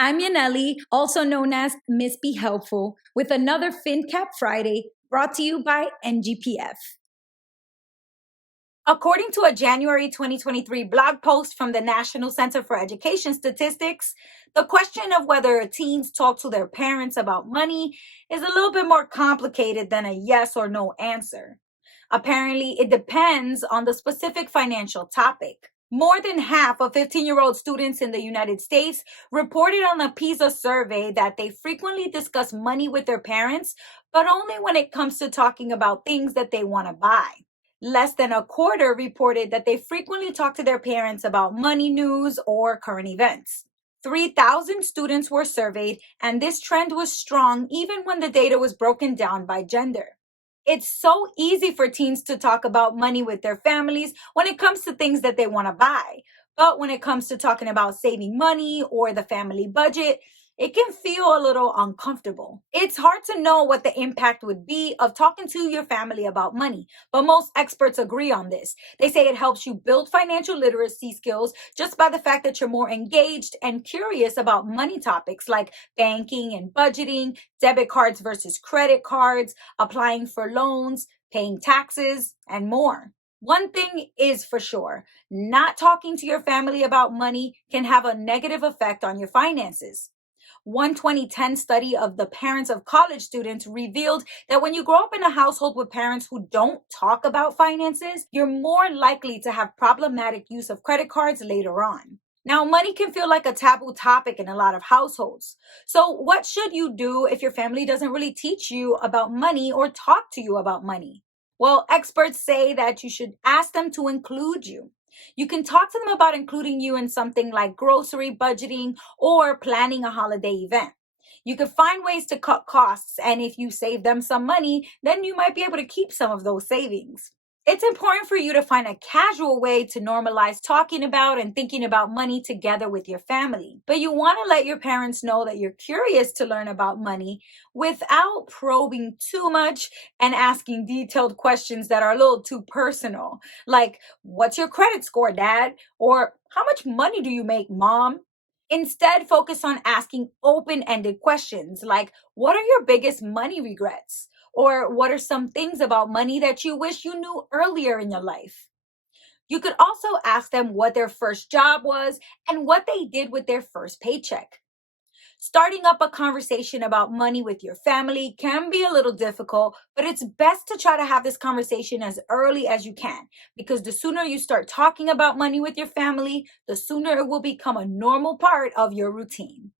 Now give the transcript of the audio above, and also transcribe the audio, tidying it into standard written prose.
I'm Yaneli, also known as Miss Be Helpful, with another FinCap Friday brought to you by NGPF. According to a January 2023 blog post from the National Center for Education Statistics, the question of whether teens talk to their parents about money is a little bit more complicated than a yes or no answer. Apparently, it depends on the specific financial topic. More than half of 15-year-old students in the United States reported on a PISA survey that they frequently discuss money with their parents, but only when it comes to talking about things that they want to buy. Less than a quarter reported that they frequently talk to their parents about money news or current events. 3,000 students were surveyed, and this trend was strong even when the data was broken down by gender. It's so easy for teens to talk about money with their families when it comes to things that they want to buy. But when it comes to talking about saving money or the family budget, it can feel a little uncomfortable. It's hard to know what the impact would be of talking to your family about money, but most experts agree on this. They say it helps you build financial literacy skills just by the fact that you're more engaged and curious about money topics like banking and budgeting, debit cards versus credit cards, applying for loans, paying taxes, and more. One thing is for sure, not talking to your family about money can have a negative effect on your finances. One 2010 study of the parents of college students revealed that when you grow up in a household with parents who don't talk about finances, you're more likely to have problematic use of credit cards later on. Now, money can feel like a taboo topic in a lot of households. So, what should you do if your family doesn't really teach you about money or talk to you about money? Well, experts say that you should ask them to include you. You can talk to them about including you in something like grocery budgeting or planning a holiday event. You could find ways to cut costs, and if you save them some money, then you might be able to keep some of those savings. It's important for you to find a casual way to normalize talking about and thinking about money together with your family. But you want to let your parents know that you're curious to learn about money without probing too much and asking detailed questions that are a little too personal. Like, what's your credit score, Dad? Or how much money do you make, Mom? Instead, focus on asking open-ended questions like, what are your biggest money regrets? Or what are some things about money that you wish you knew earlier in your life? You could also ask them what their first job was and what they did with their first paycheck. Starting up a conversation about money with your family can be a little difficult, but it's best to try to have this conversation as early as you can, because the sooner you start talking about money with your family, the sooner it will become a normal part of your routine.